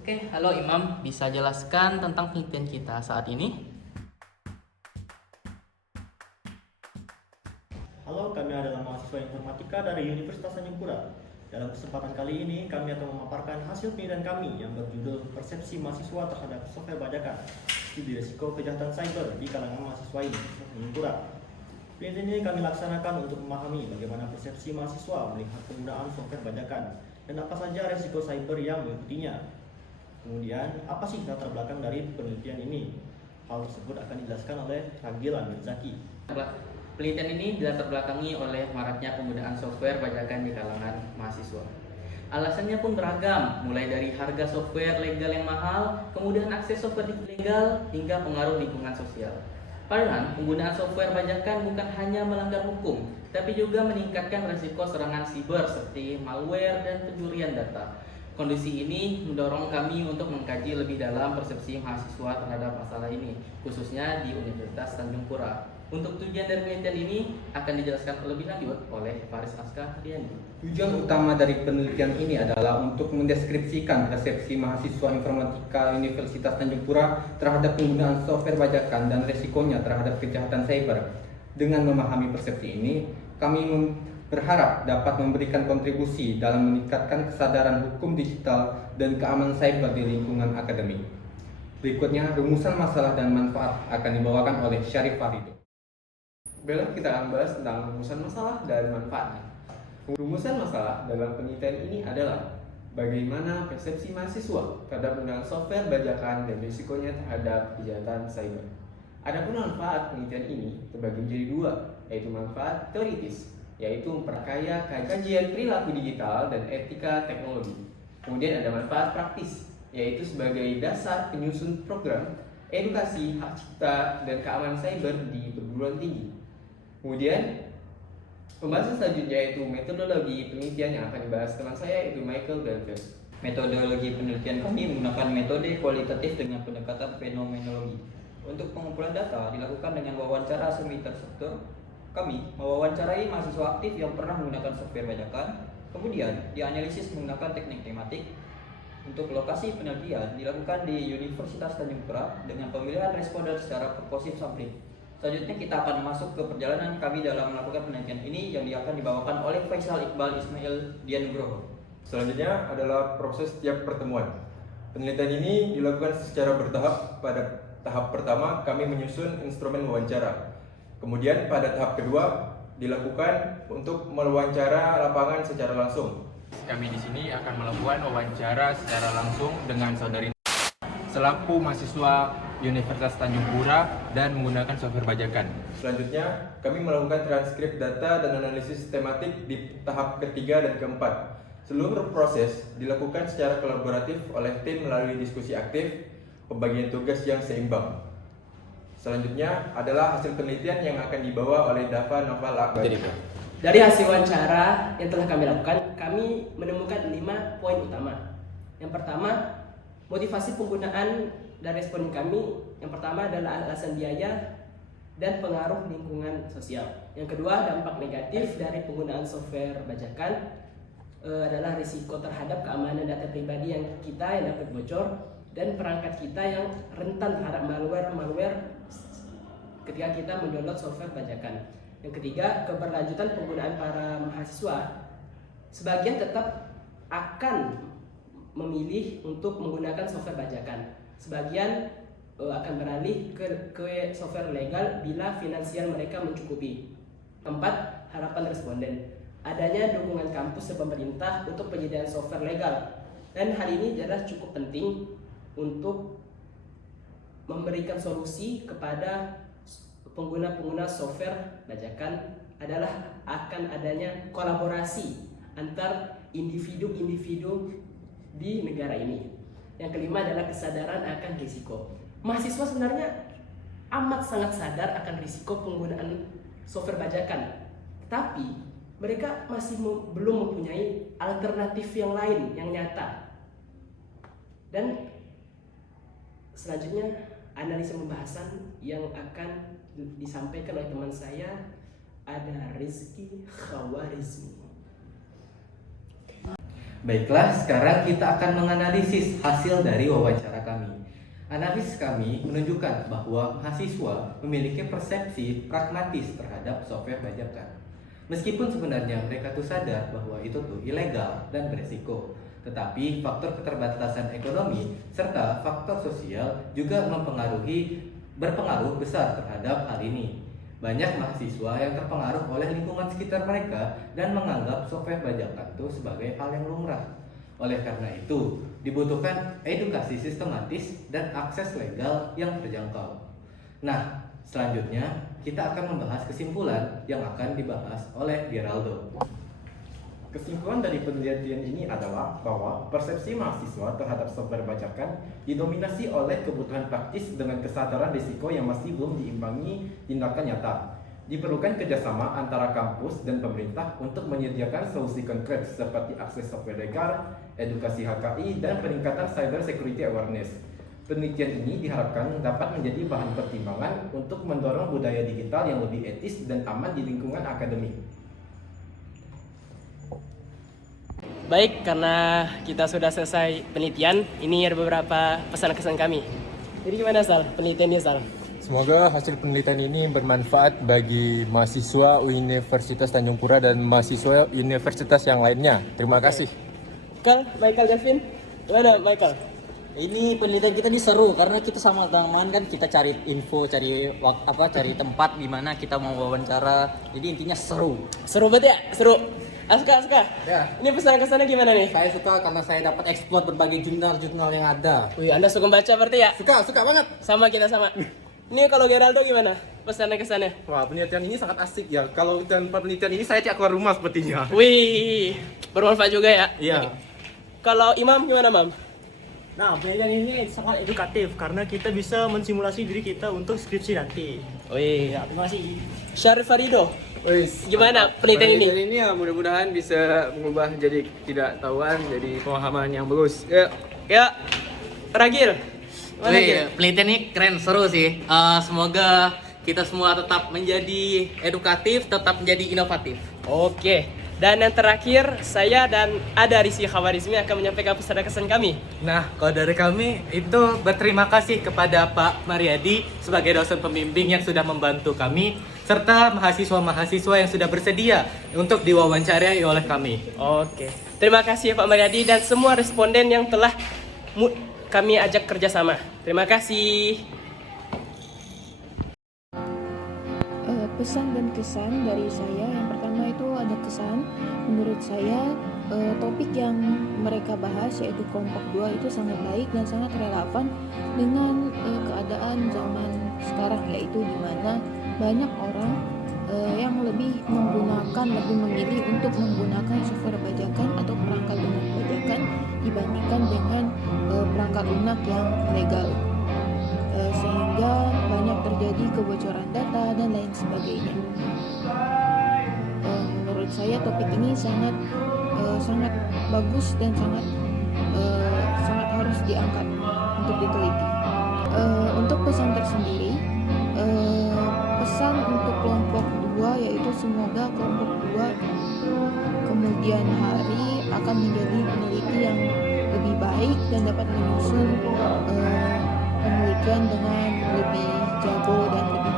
Oke, halo Imam, bisa jelaskan tentang penelitian kita saat ini? Halo, kami adalah mahasiswa informatika dari Universitas Tanjung Pura. Dalam kesempatan kali ini, kami akan memaparkan hasil penelitian kami yang berjudul Persepsi Mahasiswa Terhadap Software Bajakan, Studi Risiko Kejahatan Cyber di kalangan mahasiswa Tanjung Pura. Penelitian ini kami laksanakan untuk memahami bagaimana persepsi mahasiswa melihat penggunaan software bajakan dan apa saja risiko cyber yang mengikutinya. Kemudian, apa sih latar belakang dari penelitian ini? Hal tersebut akan dijelaskan oleh Ragil Amirzaki. Penelitian ini dilatar belakangi oleh maraknya penggunaan software bajakan di kalangan mahasiswa. Alasannya pun beragam, mulai dari harga software legal yang mahal, kemudian akses software ilegal, hingga pengaruh lingkungan sosial. Padahal, penggunaan software bajakan bukan hanya melanggar hukum, tapi juga meningkatkan risiko serangan siber seperti malware dan pencurian data. Kondisi ini mendorong kami untuk mengkaji lebih dalam persepsi mahasiswa terhadap masalah ini, khususnya di Universitas Tanjung Pura. Untuk tujuan dari penelitian ini akan dijelaskan lebih lanjut oleh Faris Aska Riani. Tujuan utama dari penelitian ini adalah untuk mendeskripsikan persepsi mahasiswa informatika Universitas Tanjung Pura terhadap penggunaan software bajakan dan resikonya terhadap kejahatan cyber. Dengan memahami persepsi ini, kami berharap dapat memberikan kontribusi dalam meningkatkan kesadaran hukum digital dan keamanan cyber di lingkungan akademik. Berikutnya, rumusan masalah dan manfaat akan dibawakan oleh Syarif Farido. Baiklah, kita akan bahas tentang rumusan masalah dan manfaatnya. Rumusan masalah dalam penelitian ini adalah bagaimana persepsi mahasiswa terhadap penggunaan software bajakan dan risikonya terhadap kejahatan cyber. Adapun manfaat penelitian ini terbagi menjadi dua, yaitu manfaat teoritis, yaitu memperkaya kajian perilaku digital dan etika teknologi. Kemudian ada manfaat praktis, yaitu sebagai dasar penyusun program edukasi hak cipta dan keamanan cyber di perguruan tinggi. Kemudian pembahasan selanjutnya yaitu metodologi penelitian yang akan dibahas teman saya, yaitu Michael Delver. Metodologi penelitian kami menggunakan metode kualitatif dengan pendekatan fenomenologi. Untuk pengumpulan data dilakukan dengan wawancara semi terstruktur. Kami mewawancarai mahasiswa aktif yang pernah menggunakan software bajakan, kemudian dianalisis menggunakan teknik tematik. Untuk lokasi penelitian dilakukan di Universitas Tanjung Pura dengan pemilihan responden secara purposive sampling. Selanjutnya kita akan masuk ke perjalanan kami dalam melakukan penelitian ini yang akan dibawakan oleh Faisal Iqbal Ismail Dianugroho. Selanjutnya adalah proses tiap pertemuan. Penelitian ini dilakukan secara bertahap. Pada tahap pertama kami menyusun instrumen wawancara. Kemudian pada tahap kedua dilakukan untuk mewawancara lapangan secara langsung. Kami di sini akan melakukan wawancara secara langsung dengan saudari selaku mahasiswa Universitas Tanjung Pura dan menggunakan software bajakan. Selanjutnya, kami melakukan transkrip data dan analisis tematik di tahap ketiga dan keempat. Seluruh proses dilakukan secara kolaboratif oleh tim melalui diskusi aktif, pembagian tugas yang seimbang. Selanjutnya adalah hasil penelitian yang akan dibawa oleh Dava Noval Akbar. Dari hasil wawancara yang telah kami lakukan, kami menemukan 5 poin utama. Yang pertama, motivasi penggunaan dan respon kami. Yang pertama adalah alasan biaya dan pengaruh lingkungan sosial. Yang kedua, dampak negatif dari penggunaan software bajakan adalah risiko terhadap keamanan data pribadi yang dapat bocor dan perangkat kita yang rentan terhadap malware ketika kita mendownload software bajakan. Yang ketiga, keberlanjutan penggunaan para mahasiswa. Sebagian tetap akan memilih untuk menggunakan software bajakan. Sebagian akan beralih ke software legal bila finansial mereka mencukupi. Keempat, harapan responden. Adanya dukungan kampus dan pemerintah untuk penyediaan software legal. Dan hal ini adalah cukup penting untuk memberikan solusi kepada pengguna-pengguna software bajakan adalah akan adanya kolaborasi antar individu-individu di negara ini. Yang kelima adalah kesadaran akan risiko. Mahasiswa sebenarnya amat sangat sadar akan risiko penggunaan software bajakan, tapi mereka masih belum mempunyai alternatif yang lain yang nyata. Dan selanjutnya analisa pembahasan yang akan disampaikan oleh teman saya ada Rizky Khawarizmi. Baiklah, sekarang kita akan menganalisis hasil dari wawancara kami. Analisis kami menunjukkan bahwa mahasiswa memiliki persepsi pragmatis terhadap software bajakan. Meskipun sebenarnya mereka tuh sadar bahwa itu tuh ilegal dan beresiko, tetapi faktor keterbatasan ekonomi serta faktor sosial juga berpengaruh besar terhadap hal ini. Banyak mahasiswa yang terpengaruh oleh lingkungan sekitar mereka dan menganggap software bajakan itu sebagai hal yang lumrah. Oleh karena itu, dibutuhkan edukasi sistematis dan akses legal yang terjangkau. Nah, selanjutnya kita akan membahas kesimpulan yang akan dibahas oleh Geraldo. Kesimpulan dari penelitian ini adalah bahwa persepsi mahasiswa terhadap software bajakan didominasi oleh kebutuhan praktis dengan kesadaran risiko yang masih belum diimbangi tindakan nyata. Diperlukan kerjasama antara kampus dan pemerintah untuk menyediakan solusi konkret seperti akses software legal, edukasi HKI, dan peningkatan cyber security awareness. Penelitian ini diharapkan dapat menjadi bahan pertimbangan untuk mendorong budaya digital yang lebih etis dan aman di lingkungan akademik. Baik, karena kita sudah selesai penelitian, ini ada beberapa pesan-kesan kami. Jadi gimana Sal, penelitiannya Sal? Semoga hasil penelitian ini bermanfaat bagi mahasiswa Universitas Tanjung Pura dan mahasiswa universitas yang lainnya. Terima kasih. Michael Devin, gimana Michael? Ini penelitian kita ini seru karena kita sama teman kan kita cari info, cari tempat di mana kita mau wawancara. Jadi intinya seru. Seru banget ya? Seru. Aska. Ya. Ini pesan-kesannya gimana nih? Saya suka karena saya dapat eksplor berbagai jurnal-jurnal yang ada. Wih, Anda suka baca berarti ya? Suka banget. Sama kita sama. Ini kalau Geraldo gimana? Pesan-kesannya? Wah, penelitian ini sangat asik ya. Kalau tanpa penelitian ini saya tidak keluar rumah sepertinya. Wih, bermanfaat juga ya? Iya. Kalau Imam gimana, Mam? Nah, penelitian ini sangat edukatif karena kita bisa mensimulasi diri kita untuk skripsi nanti. Wih, Ya, terima kasih. Syarif Farido, gimana penelitian ini? Penelitian ini ya mudah-mudahan bisa mengubah jadi tidak tahuan jadi pemahaman yang bagus. Ya, Ragil. Gimana, Gil? Penelitian ini keren, seru sih. Semoga kita semua tetap menjadi edukatif, tetap menjadi inovatif. Oke. Dan yang terakhir, saya dan Ada Rizky Khawarizmi akan menyampaikan pesan-kesan kami. Nah, kalau dari kami itu berterima kasih kepada Pak Mariadi sebagai dosen pembimbing yang sudah membantu kami serta mahasiswa-mahasiswa yang sudah bersedia untuk diwawancarai oleh kami. Oke. Terima kasih Pak Mariadi dan semua responden yang telah kami ajak kerjasama. Terima kasih. Pesan dan kesan dari saya, yang pertama itu ada kesan. Menurut saya topik yang mereka bahas yaitu kelompok 2 itu sangat baik dan sangat relevan dengan keadaan zaman sekarang, yaitu di mana banyak orang yang lebih memilih untuk menggunakan software bajakan atau perangkat lunak bajakan dibandingkan dengan perangkat lunak yang legal. Sehingga banyak terjadi kebocoran data dan lain sebagainya. Menurut saya topik ini sangat bagus dan sangat harus diangkat untuk diteliti. Untuk pesan tersendiri, pesan untuk kelompok 2 yaitu semoga kelompok 2 kemudian hari akan menjadi peneliti yang lebih baik dan dapat menyusun penelitian dengan lebih jago dan lebih